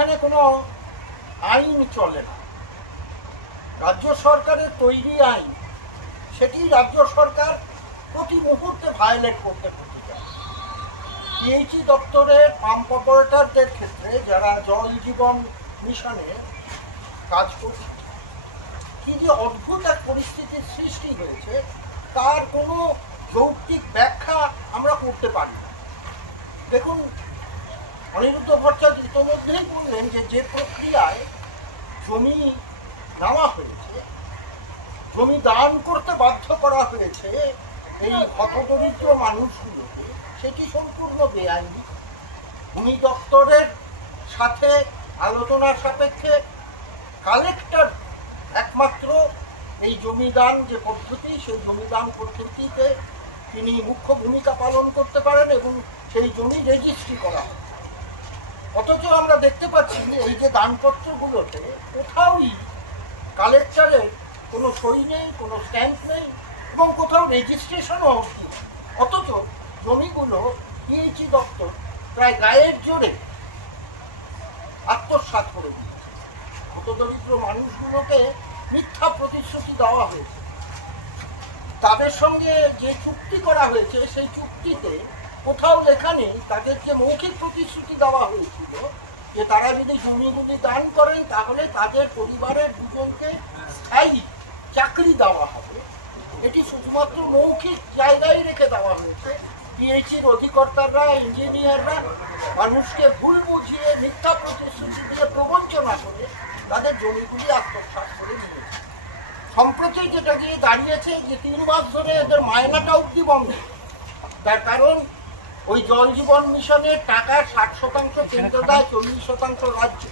এখানে কোনো আইন চলে না। রাজ্য সরকারের তৈরি আইন সেটি রাজ্য সরকার প্রতি মুহূর্তে ভায়োলেট করতে চায়। পিএইচই দপ্তরের পাম্প অপারেটরদের ক্ষেত্রে যারা জল জীবন মিশনে কাজ করছে, কি যে অদ্ভুত এক পরিস্থিতির সৃষ্টি হয়েছে তার কোনো যৌক্তিক ব্যাখ্যা আমরা করতে পারি না। দেখুন, অনিরুদ্ধ ভট্টাচার্য ইতিমধ্যেই বললেন যে প্রক্রিয়ায় জমি নেওয়া হয়েছে, জমি দান করতে বাধ্য করা হয়েছে এই হতদরিদ্র মানুষগুলোকে, সেটি সম্পূর্ণ বেআইনি। ভূমি দপ্তরের সাথে আলোচনার সাপেক্ষে কালেক্টর একমাত্র এই জমিদান যে পদ্ধতি, সেই জমিদান পদ্ধতিতে তিনি মুখ্য ভূমিকা পালন করতে পারেন এবং সেই জমি রেজিস্ট্রি করা হয়। অথচ আমরা দেখতে পাচ্ছি এই যে দানপত্রগুলোতে কোথাওই কালেক্টরের কোনো সই নেই, কোনো স্ট্যাম্প নেই এবং কোথাও রেজিস্ট্রেশনও হচ্ছে। অথচ জমিগুলো পিএইচই দপ্তর প্রায় গায়ের জোরে আত্মসাৎ করে দিয়েছে। হতদরিদ্র মানুষগুলোকে মিথ্যা প্রতিশ্রুতি দেওয়া হয়েছে। তাদের সঙ্গে যে চুক্তি করা হয়েছে সেই চুক্তিতে কোথাও লেখা নেই, তাদের যে মৌখিক প্রতিশ্রুতি দেওয়া হয়েছিল যে তারা যদি জমিগুলি দান করেন তাহলে তাদের পরিবারের দুজনকে স্থায়ী চাকরি দেওয়া হবে, এটি শুধুমাত্র মৌখিক জায়গায় রেখে দেওয়া হয়েছে। পিএইচির অধিকর্তারা, ইঞ্জিনিয়াররা মানুষকে ভুল বুঝিয়ে মিথ্যা প্রতিশ্রুতি দিয়ে প্রবঞ্চনা করে তাদের জমিগুলি আত্মসাৎ করে নিয়েছে। সম্প্রতি যেটা গিয়ে দাঁড়িয়েছে যে 3 মাস ধরে এদের মায়নাটা অব্দি বন্ধ। তার কারণ ওই জল জীবন মিশনের টাকা 60% কেন্দ্র দেয়, 40% রাজ্য।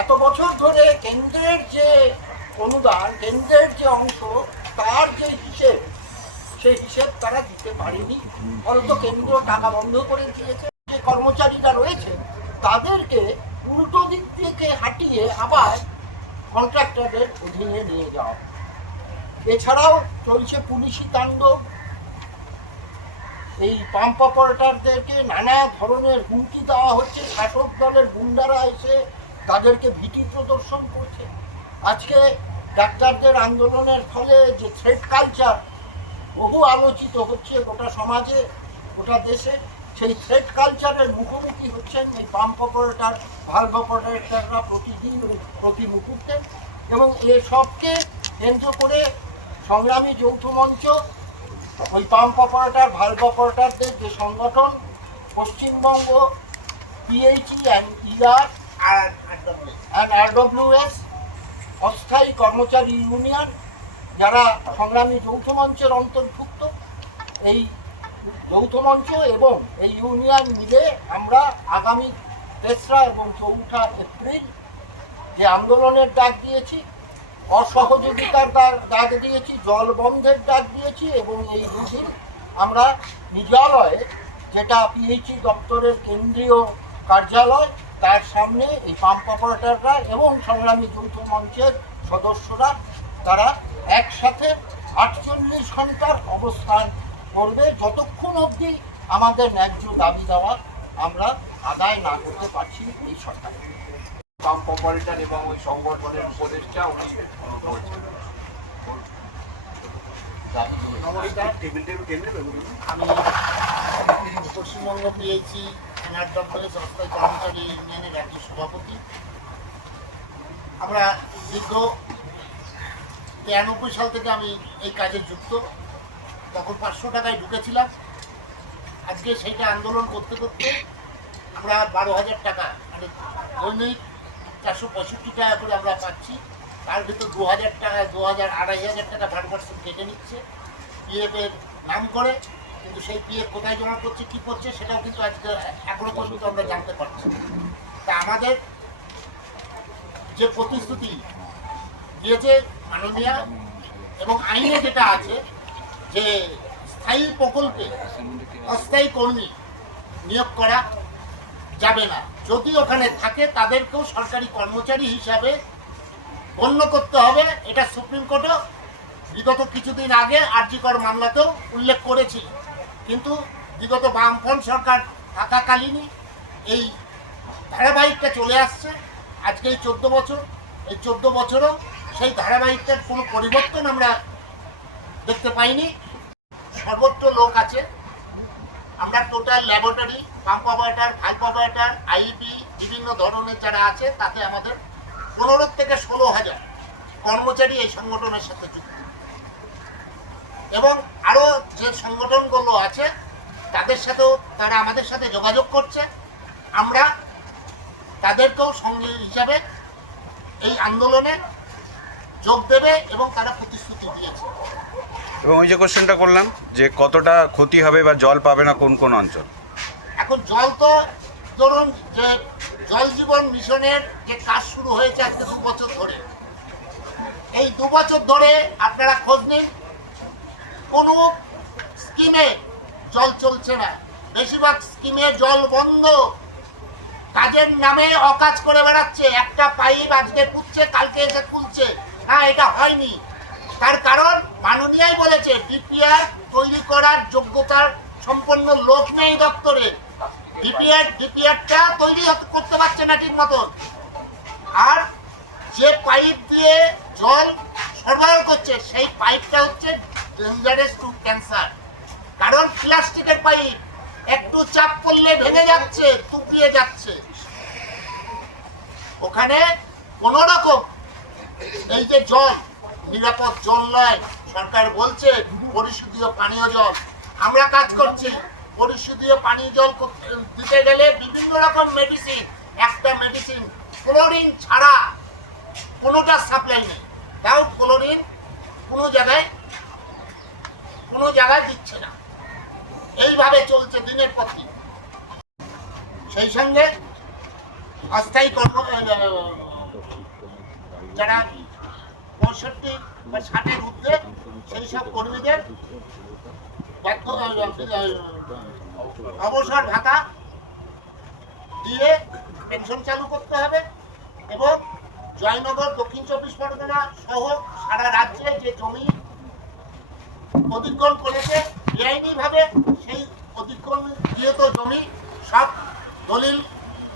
এত বছর ধরে কেন্দ্রের যে অনুদান, কেন্দ্রের যে অংশ, তার যে হিসেব, সেই হিসেব তারা দিতে পারেনি। ফলত কেন্দ্র টাকা বন্ধ করে দিয়েছে। যে কর্মচারীরা রয়েছে তাদেরকে উল্টো দিক থেকে হাঁটিয়ে আবার কন্ট্রাক্টরদের অধীনে নিয়ে যাওয়া। এছাড়াও চলছে পুলিশি তাণ্ডব। এই পাম্প অপারেটরদেরকে নানা ধরনের হুমকি দেওয়া হচ্ছে। শাসক দলের গুন্ডারা এসে তাদেরকে ভীতি প্রদর্শন করছে। আজকে ডাক্তারদের আন্দোলনের ফলে যে থ্রেট কালচার বহু আলোচিত হচ্ছে গোটা সমাজে, গোটা দেশে, সেই থ্রেট কালচারের মুখোমুখি হচ্ছেন এই পাম্প অপারেটর, ভালভ অপারেটররা প্রতিদিন, প্রতি মুহূর্তে। এবং এসবকে কেন্দ্র করে সংগ্রামী যৌথ মঞ্চ, ওই পাম্প অপারেটর, ভালভ অপারেটরদের যে সংগঠন, পশ্চিমবঙ্গ পিএইচই অ্যান্ড আরডব্লিউএস অস্থায়ী কর্মচারী ইউনিয়ন, যারা সংগ্রামী যৌথ মঞ্চের অন্তর্ভুক্ত, এই যৌথ মঞ্চ এবং এই ইউনিয়ন মিলে আমরা আগামী 3রা এবং 4ঠা এপ্রিল যে আন্দোলনের ডাক দিয়েছি, অসহযোগিতার ডাক দিয়েছি, জল বন্ধের ডাক দিয়েছি এবং এই দুদিন আমরা নিজালয়ে, যেটা পিএইচই দপ্তরের কেন্দ্রীয় কার্যালয়, তার সামনে এই পাম্প অপারেটররা এবং সংগ্রামী যৌথ মঞ্চের সদস্যরা তারা একসাথে 48 ঘন্টার অবস্থান করবে, যতক্ষণ অবধি আমাদের ন্যায্য দাবি দেওয়া আমরা আদায় না করতে পারছি এই সরকার। পাম্প অপারেটর এবং ওই সংগঠনের উপদেষ্টা আমি পশ্চিমবঙ্গ পিএইচই দপ্তরের অস্থায়ী কর্মচারী ইউনিয়নের রাজ্য সভাপতি। আমরা দীর্ঘ 93 সাল থেকে আমি এই কাজে যুক্ত। তখন 500 টাকায় ঢুকেছিলাম। আজকে সেইটা আন্দোলন করতে করতে আমরা 12,000 টাকা, মানে দৈনিক 465 টাকা করে আমরা পাচ্ছি। তার ভিতর 2,000 টাকা, 2,000, 2,500 টাকা 5% কেটে নিচ্ছে পিএফের নাম করে। কিন্তু সেই পিএফ কোথায় জমা করছে, কী করছে, সেটাও কিন্তু আজকে এখনো পর্যন্ত আমরা জানতে পারছি। তা আমাদের যে প্রতিশ্রুতি দিয়েছে মাননীয় এবং আইনে যেটা আছে যে স্থায়ী প্রকল্পে অস্থায়ী কর্মী নিয়োগ করা যাবে না, যদি ওখানে থাকে তাদেরকেও সরকারি কর্মচারী হিসাবে গণ্য করতে হবে। এটা সুপ্রিম কোর্টও বিগত কিছুদিন আগে আরজিকর মামলাতেও উল্লেখ করেছিল। কিন্তু বিগত বামফ্রন্ট সরকার থাকাকালীনই এই ধারাবাহিকটা চলে আসছে আজকে এই 14 বছর। এই 14 বছরও সেই ধারাবাহিকটার কোনো পরিবর্তন আমরা দেখতে পাইনি। সর্বত্র লোক আছে। আমরা total laboratory, pump operator, valve operator, আইবি বিভিন্ন ধরনের যারা আছে তাতে আমাদের 15 থেকে 16,000 কর্মচারী এই সংগঠনের সাথে যুক্ত। এবং আরও যে সংগঠনগুলো আছে তাদের সাথেও তারা আমাদের সাথে যোগাযোগ করছে। আমরা তাদেরকেও সঙ্গী হিসাবে এই আন্দোলনে যোগ দেবে এবং তারা প্রতিশ্রুতি দিয়েছে। এবং ওই যে কোশ্চেনটা করলাম যে কতটা ক্ষতি হবে বা জল পাবে না কোন কোন অঞ্চল? এখন জল তো ধরুন যে জল জীবন মিশনের যে কাজ শুরু হয়েছে আজকে 2 বছর ধরে, এই 2 বছর ধরে আপনারা খোঁজ নিন, কোনো স্কিমে জল চলছে না। বেশিরভাগ স্কিমে জল বন্ধ, কাজের নামে অকাজ করে বেড়াচ্ছে। একটা পাইপ আজকে পুচ্ছে কালকে এসে খুলছে, না এটা হয়নি। তার কারণ মাননীয়াই বলেছে ডিপিআর তৈরি করার যোগ্যতার সম্পন্ন লোক নেই দপ্তরে। ডিপিআরটা তৈরি করতে পারছে না ঠিক মতন। আর যে পাইপ দিয়ে জল সরবরাহ করছে সেই পাইপটা হচ্ছে ডেঞ্জারাস টু ক্যান্সার। কারণ প্লাস্টিকের পাইপ একটু চাপ পড়লে ভেঙে যাচ্ছে, টুকরিয়ে যাচ্ছে। ওখানে কোনো রকম এই যে জল নিরাপদ জল নয়, সরকার বলছে পরিশোধিত পানীয় জল। আমরা কাজ করছি পরিশোধিত পানীয় জল দিতে গেলে বিভিন্ন রকম মেডিসিন, একটা মেডিসিন ক্লোরিন ছাড়া কোনোটা সাপ্লাই নেই। তাও ক্লোরিন কোনো জায়গায় দিচ্ছে না। এইভাবে চলছে দিনের পর দিন। সেই সঙ্গে অস্থায়ী যারা 65 বা 60-এর ঊর্ধ্বে সেই সব কর্মীদের অবসর ভাতা দিয়ে পেনশন চালু করতে হবে। এবং জয়নগর, দক্ষিণ 24 পরগনা সহ সারা রাজ্যে যে জমি অধিগ্রহণ করেছে বেআইনিভাবে, সেই অধিগ্রহীত জমি সব দলিল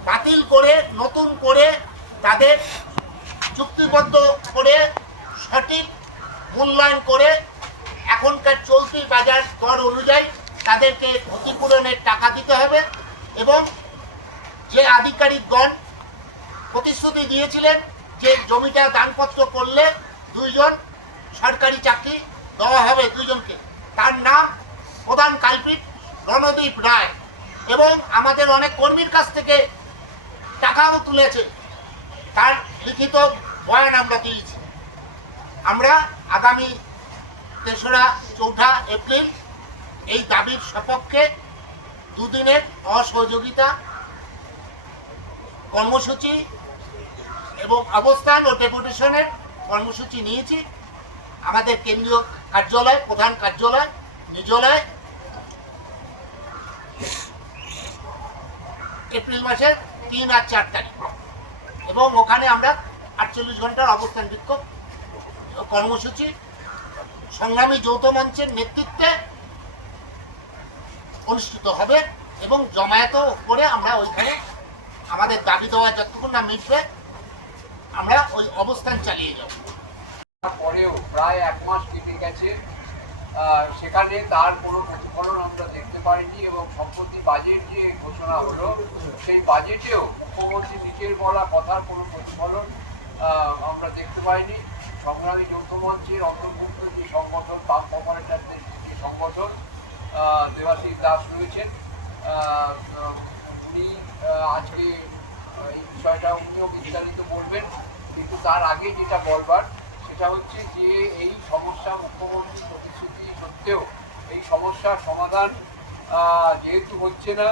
বাতিল করে নতুন করে তাদের চুক্তিবদ্ধ করে সঠিক মূল্যায়ন করে এখনকার চলতি বাজার দর অনুযায়ী তাদেরকে ক্ষতিপূরণের টাকা দিতে হবে। এবং যে আধিকারিকগণ প্রতিশ্রুতি দিয়েছিলেন যে জমিটা দানপত্র করলে 2 জন সরকারি চাকরি দেওয়া হবে, 2 জনকে, তার নাম প্রধান কালপিট রণদীপ রায়। এবং আমাদের অনেক কর্মীর কাছ থেকে টাকাও তুলেছে, তার লিখিত বয়ান আমরা দিয়েছি। আমরা আগামী 3রা-4ঠা এপ্রিল এই দাবির সপক্ষে 2 দিনের অসহযোগিতা কর্মসূচি এবং অবস্থান ও ডেপুটেশনের কর্মসূচি নিয়েছি। আমাদের কেন্দ্রীয় কার্যালয়, প্রধান কার্যালয় নিজলায় এপ্রিল মাসের 3 আর 4 তারিখ। এবং ওখানে আমরা 48 ঘন্টার অবস্থান বিক্ষোভ কর্মসূচি সংগ্রামী যৌথ মঞ্চের নেতৃত্বে অনুষ্ঠিত হবে। এবং জমায়েত করে আমরা ওইখানে আমাদের দাবি দেওয়া যতক্ষণ না মিটবে আমরা ওই অবস্থান চালিয়ে যাব। পরেও প্রায় 1 মাস কেটে গেছে, সেখানে তার কোনো প্রতিফলন আমরা দেখতে পাইনি। এবং সম্প্রতি বাজেট যে ঘোষণা হলো সেই বাজেটেও মুখ্যমন্ত্রী নিজের বলা কথার কোনো প্রতিফলন আমরা দেখতে পাইনি। সংগ্রামী যৌথ মঞ্চের অন্তর্ভুক্ত যে সংগঠন, পাম্প অপারেটরদের যে সংগঠন, দেবাশিস দাস রয়েছেন, উনি আজকে এই বিষয়টা উনিও বিস্তারিত বলবেন। কিন্তু তার আগে যেটা বলবার সেটা হচ্ছে যে এই সমস্যা মুখ্যমন্ত্রী প্রতিশ্রুতি সত্ত্বেও এই সমস্যার সমাধান যেহেতু হচ্ছে না,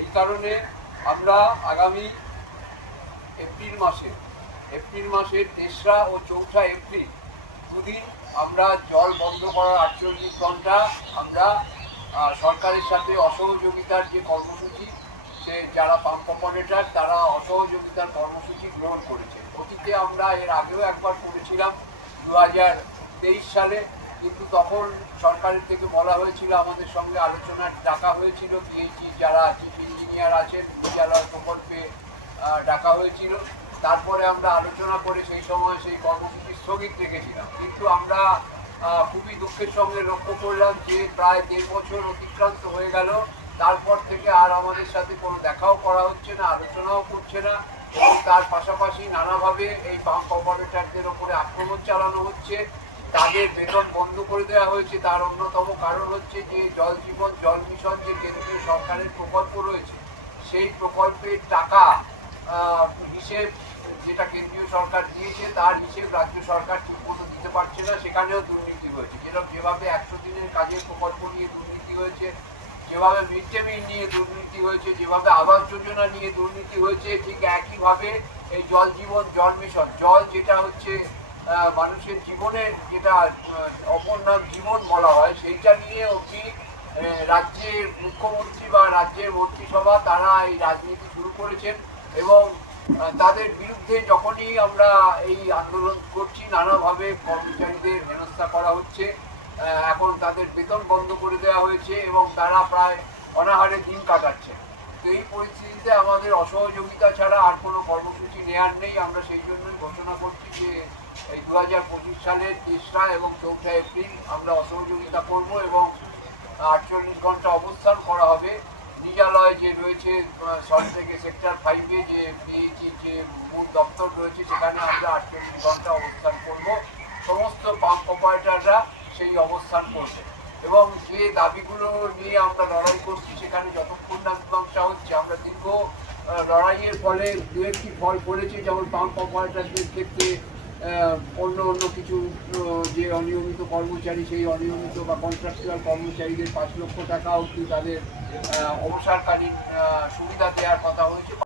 এই কারণে আমরা আগামী এপ্রিল মাসের 3রা ও 4ঠা এপ্রিল 2 দিন আমরা জল বন্ধ করার 48 ঘন্টা আমরা সরকারের সাথে অসহযোগিতার যে কর্মসূচি, সে যারা পাম্প অপারেটর তারা অসহযোগিতার কর্মসূচি গ্রহণ করেছে। অতীতে আমরা এর আগেও একবার করেছিলাম 2023 সালে, কিন্তু তখন সরকারের থেকে বলা হয়েছিল, আমাদের সঙ্গে আলোচনার ডাকা হয়েছিল পিএইচই যারা চিফ ইঞ্জিনিয়ার আছেন বিদ্যালয় প্রকল্পে ডাকা হয়েছিল। তারপরে আমরা আলোচনা করে সেই সময় সেই কর্মসূচি স্থগিত রেখেছিলাম, কিন্তু আমরা খুবই দুঃখের সঙ্গে লক্ষ্য করলাম যে প্রায় 1.5 বছর অতিক্রান্ত হয়ে গেল, তারপর থেকে আর আমাদের সাথে কোনো দেখাও করা হচ্ছে না, আলোচনাও করছে না, এবং তার পাশাপাশি নানাভাবে এই পাম্প অপারেটরদের ওপরে আক্রমণ চালানো হচ্ছে, তাদের বেতন বন্ধ করে দেওয়া হয়েছে। তার অন্যতম কারণ হচ্ছে যে জল জীবন জল মিশন যে কেন্দ্রীয় সরকারের প্রকল্প রয়েছে, সেই প্রকল্পের টাকা হিসেব যেটা কেন্দ্রীয় সরকার দিয়েছে তার হিসেব রাজ্য সরকার ঠিকমতো দিতে পারছে না, সেখানেও দুর্নীতি হয়েছে। যেভাবে 100 দিনের কাজের প্রকল্প নিয়ে দুর্নীতি হয়েছে, যেভাবে মিড ডে মিল নিয়ে দুর্নীতি হয়েছে, যেভাবে আবাস যোজনা নিয়ে দুর্নীতি হয়েছে, ঠিক একইভাবে এই জল জীবন জল মিশন, জল যেটা হচ্ছে মানুষের জীবনের যেটা অপর নাম জীবন বলা হয়, সেইটা নিয়ে অবধি রাজ্যের মুখ্যমন্ত্রী বা রাজ্যের মন্ত্রিসভা তারা এই রাজনীতি শুরু করেছেন, এবং তাদের বিরুদ্ধে যখনই আমরা এই আন্দোলন করছি নানাভাবে কর্মচারীদের হেনস্থা করা হচ্ছে। এখন তাদের বেতন বন্ধ করে দেওয়া হয়েছে এবং তারা প্রায় অনাহারে দিন কাটাচ্ছে। তো এই পরিস্থিতিতে আমাদের অসহযোগিতা ছাড়া আর কোনো কর্মসূচি নেওয়ার নেই। আমরা সেই জন্যই ঘোষণা করছি যে এই 2025 সালের 3রা এবং 4ঠা এপ্রিল আমরা অসহযোগিতা করব এবং 48 ঘন্টা অবস্থান করা হবে। নিজালয় যে রয়েছে সল্ট থেকে সেক্টর 5-এ যে পিএইচির যে মূল দপ্তর রয়েছে, সেখানে আমরা 48 ঘন্টা অবস্থান করব। সমস্ত পাম্প অপারেটররা সেই অবস্থান করবে এবং যে দাবিগুলো নিয়ে আমরা লড়াই করছি সেখানে যতক্ষণ না মীমাংসা হচ্ছে, আমরা দীর্ঘ লড়াইয়ের ফলে দু একটি ফল পড়েছে, যেমন পাম্প অপারেটরদের ক্ষেত্রে অন্য কিছু যে অনিয়মিত কর্মচারী, সেই অনিয়মিত বা কন্ট্রাকচুয়াল কর্মচারীদের 5 লক্ষ টাকা অবধি তাদের অবসরকালীন সুবিধা দেওয়ার কথা হয়েছে।